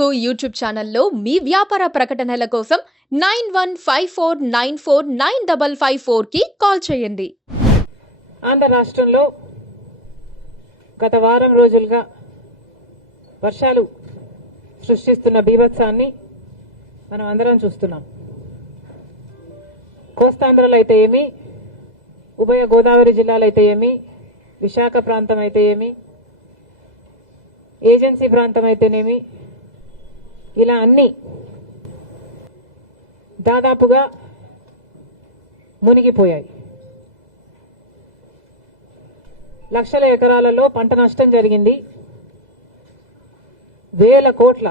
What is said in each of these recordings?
Telugu YouTube ఛానల్లో మీ వ్యాపార ప్రకటనల కోసం 9154949554 కి కాల్ చేయండి. ఆంధ్ర రాష్ట్రంలో గత వారం రోజులుగా వర్షాలు సృష్టిస్తున్న బీభత్సాన్ని మనం అందరం చూస్తున్నాం. కోస్తాంధ్రలో అయితే ఏమి, ఉభయ గోదావరి జిల్లాలు అయితే ఏమి, విశాఖ ప్రాంతం అయితే ఏమి, ఏజెన్సీ ప్రాంతం అయితేనేమి, ఇలా అన్ని దాదాపుగా మునిగిపోయాయి. లక్షల ఎకరాలలో పంట నష్టం జరిగింది. వేల కోట్ల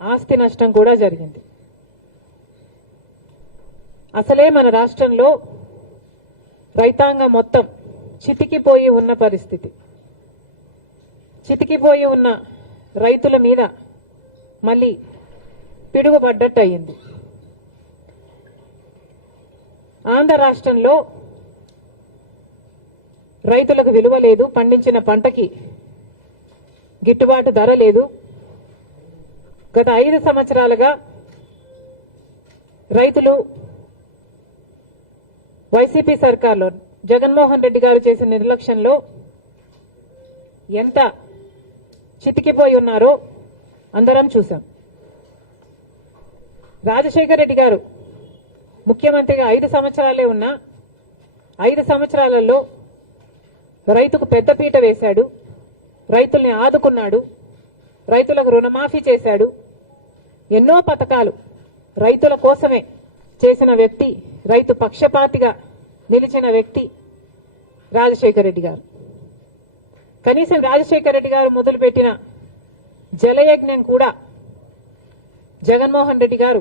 ఆస్తి నష్టం కూడా జరిగింది. అసలే మన రాష్ట్రంలో రైతాంగం మొత్తం చితికిపోయి ఉన్న పరిస్థితి. చితికిపోయి ఉన్న రైతుల మీద మళ్ళీ పిడుగుపడ్డట్టు అయింది. ఆంధ్ర రాష్ట్రంలో రైతులకు విలువ లేదు, పండించిన పంటకి గిట్టుబాటు ధర లేదు. గత 5 సంవత్సరాలుగా రైతులు వైసీపీ సర్కార్లో జగన్మోహన్ రెడ్డి గారు చేసిన నిర్లక్ష్యంలో ఎంత చితికిపోయి ఉన్నారో అందరం చూశాం. రాజశేఖర రెడ్డి గారు ముఖ్యమంత్రిగా 5 సంవత్సరాలే ఉన్నా 5 సంవత్సరాలలో రైతుకు పెద్దపీట వేశాడు, రైతుల్ని ఆదుకున్నాడు, రైతులకు రుణమాఫీ చేశాడు. ఎన్నో పథకాలు రైతుల కోసమే చేసిన వ్యక్తి, రైతు పక్షపాతిగా నిలిచిన వ్యక్తి రాజశేఖర రెడ్డి గారు. కనీసం రాజశేఖర రెడ్డి గారు మొదలుపెట్టిన జలయజ్ఞం కూడా జగన్మోహన్ రెడ్డి గారు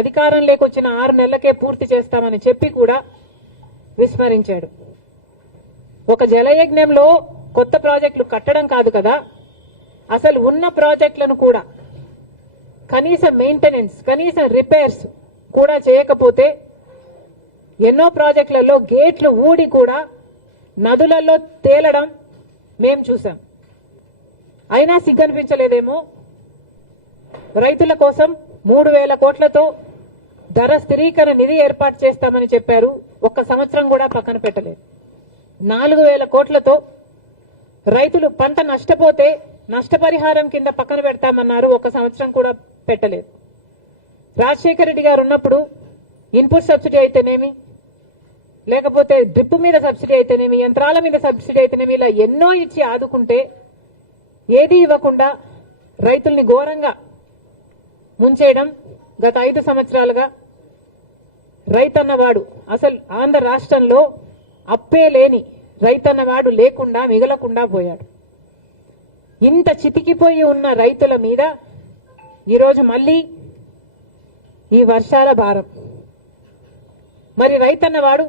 అధికారంలోకి వచ్చిన 6 నెలలకే పూర్తి చేస్తామని చెప్పి కూడా విస్మరించాడు. ఒక జలయజ్ఞంలో కొత్త ప్రాజెక్టులు కట్టడం కాదు కదా, అసలు ఉన్న ప్రాజెక్టులను కూడా కనీసం మెయింటెనెన్స్, కనీసం రిపేర్స్ కూడా చేయకపోతే ఎన్నో ప్రాజెక్టులలో గేట్లు ఊడి కూడా నదులలో తేలడం మేం చూసాం. అయినా సిగ్గనిపించలేదేమో. రైతుల కోసం 3,000 కోట్లతో ధర స్థిరీకరణ నిధి ఏర్పాటు చేస్తామని చెప్పారు. 1 సంవత్సరం కూడా పక్కన పెట్టలేదు. 4,000 కోట్లతో రైతులు పంట నష్టపోతే నష్టపరిహారం కింద పక్కన పెడతామన్నారు. 1 సంవత్సరం కూడా పెట్టలేదు. రాజశేఖర రెడ్డి గారు ఉన్నప్పుడు ఇన్పుట్ సబ్సిడీ అయితేనేమి, లేకపోతే డ్రిప్ మీద సబ్సిడీ అయితేనేమి, యంత్రాల మీద సబ్సిడీ అయితేనేమి, ఇలా ఎన్నో ఇచ్చి ఆదుకుంటే ఏది ఇవ్వకుండా రైతుల్ని ఘోరంగా ముంచేయడం గత 5 సంవత్సరాలుగా. రైతన్నవాడు అసలు ఆంధ్ర రాష్ట్రంలో అప్పే లేని రైతన్నవాడు లేకుండా మిగలకుండా పోయాడు. ఇంత చితికిపోయి ఉన్న రైతుల మీద ఈరోజు మళ్ళీ ఈ వర్షాల భారం. మరి రైతన్నవాడు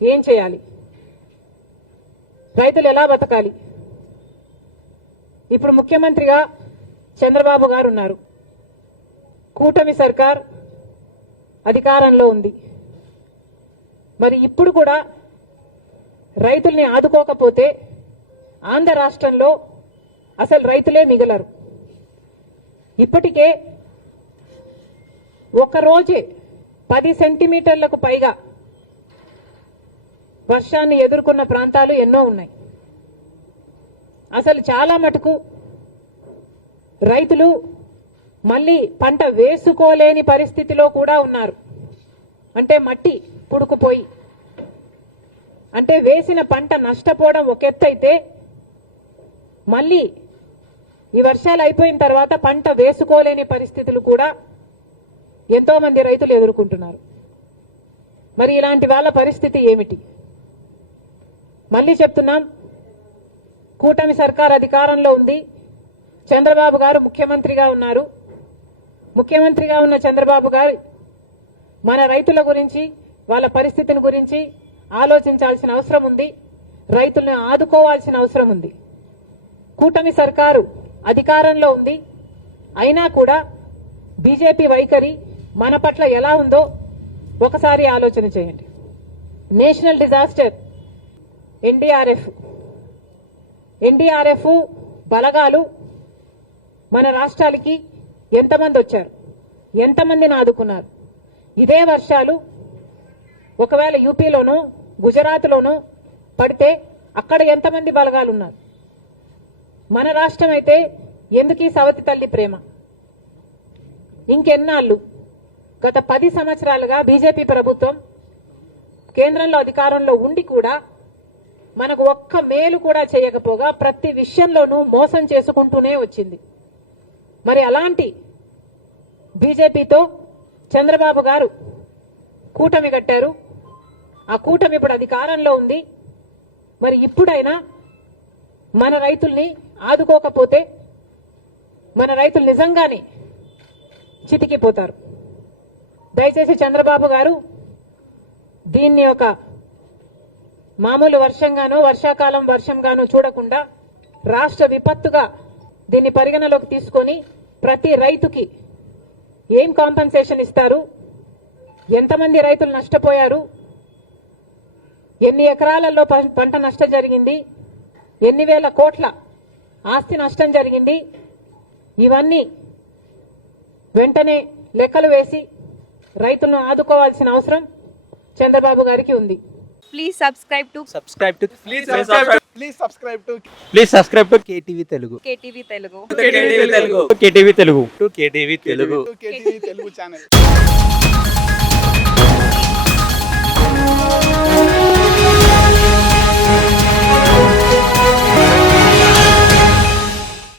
ఏం చేయాలి? రైతులు ఎలా బతకాలి? ఇప్పుడు ముఖ్యమంత్రిగా చంద్రబాబు గారు ఉన్నారు. కూటమి సర్కార్ అధికారంలో ఉంది. మరి ఇప్పుడు కూడా రైతుల్ని ఆదుకోకపోతే ఆంధ్ర రాష్ట్రంలో అసలు రైతులే మిగలరు. ఇప్పటికే ఒకరోజే 10 సెంటీమీటర్లకు పైగా వర్షాన్ని ఎదుర్కొన్న ప్రాంతాలు ఎన్నో ఉన్నాయి. అసలు చాలా మటుకు రైతులు మళ్ళీ పంట వేసుకోలేని పరిస్థితిలో కూడా ఉన్నారు. అంటే మట్టి పుడుకుపోయి, అంటే వేసిన పంట నష్టపోవడం ఒక ఎత్తు అయితే, మళ్ళీ ఈ వర్షాలు అయిపోయిన తర్వాత పంట వేసుకోలేని పరిస్థితులు కూడా ఎంతో మంది రైతులు ఎదుర్కొంటున్నారు. మరి ఇలాంటి వాళ్ళ పరిస్థితి ఏమిటి? మళ్ళీ చెప్తున్నాం, కూటమి సర్కార్ అధికారంలో ఉంది. చంద్రబాబు గారు ముఖ్యమంత్రిగా ఉన్నారు. ముఖ్యమంత్రిగా ఉన్న చంద్రబాబు గారు మన రైతుల గురించి, వాళ్ళ పరిస్థితిని గురించి ఆలోచించాల్సిన అవసరం ఉంది. రైతులను ఆదుకోవాల్సిన అవసరం ఉంది. కూటమి సర్కారు అధికారంలో ఉంది. అయినా కూడా బీజేపీ వైఖరి మన పట్ల ఎలా ఉందో ఒకసారి ఆలోచన చేయండి. నేషనల్ డిజాస్టర్ ఎన్డీఆర్ఎఫ్ బలగాలు మన రాష్ట్రాలకి ఎంతమంది వచ్చారు, ఎంతమందిని ఆదుకున్నారు? ఇదే వర్షాలు ఒకవేళ యూపీలోనూ గుజరాత్లోనూ పడితే అక్కడ ఎంతమంది బలగాలు ఉన్నారు? మన రాష్ట్రం అయితే ఎందుకు ఈ సవతి తల్లి ప్రేమ? ఇంకెన్నాళ్ళు? గత 10 సంవత్సరాలుగా బీజేపీ ప్రభుత్వం కేంద్రంలో అధికారంలో ఉండి కూడా మనకు ఒక్క మేలు కూడా చేయకపోగా ప్రతి విషయంలోనూ మోసం చేసుకుంటూనే వచ్చింది. మరి అలాంటి బీజేపీతో చంద్రబాబు గారు కూటమి కట్టారు. ఆ కూటమి ఇప్పుడు అధికారంలో ఉంది. మరి ఇప్పుడైనా మన రైతుల్ని ఆదుకోకపోతే మన రైతులు నిజంగానే చితికిపోతారు. దయచేసి చంద్రబాబు గారు దీన్ని ఒక మామూలు వర్షంగానో వర్షాకాలం వర్షంగానో చూడకుండా రాష్ట్ర విపత్తుగా దీన్ని పరిగణలోకి తీసుకొని ప్రతి రైతుకి ఏం కాంపెన్సేషన్ ఇస్తారు, ఎంతమంది రైతులు నష్టపోయారు, ఎన్ని ఎకరాలలో పంట నష్టం జరిగింది, ఎన్ని వేల కోట్ల ఆస్తి నష్టం జరిగింది, ఇవన్నీ వెంటనే లెక్కలు వేసి రైతులను ఆదుకోవాల్సిన అవసరం చంద్రబాబు గారికి ఉంది. Please subscribe to Please subscribe to KTV Telugu. KTV Telugu. KTV Telugu. To KTV Telugu. KTV Telugu channel.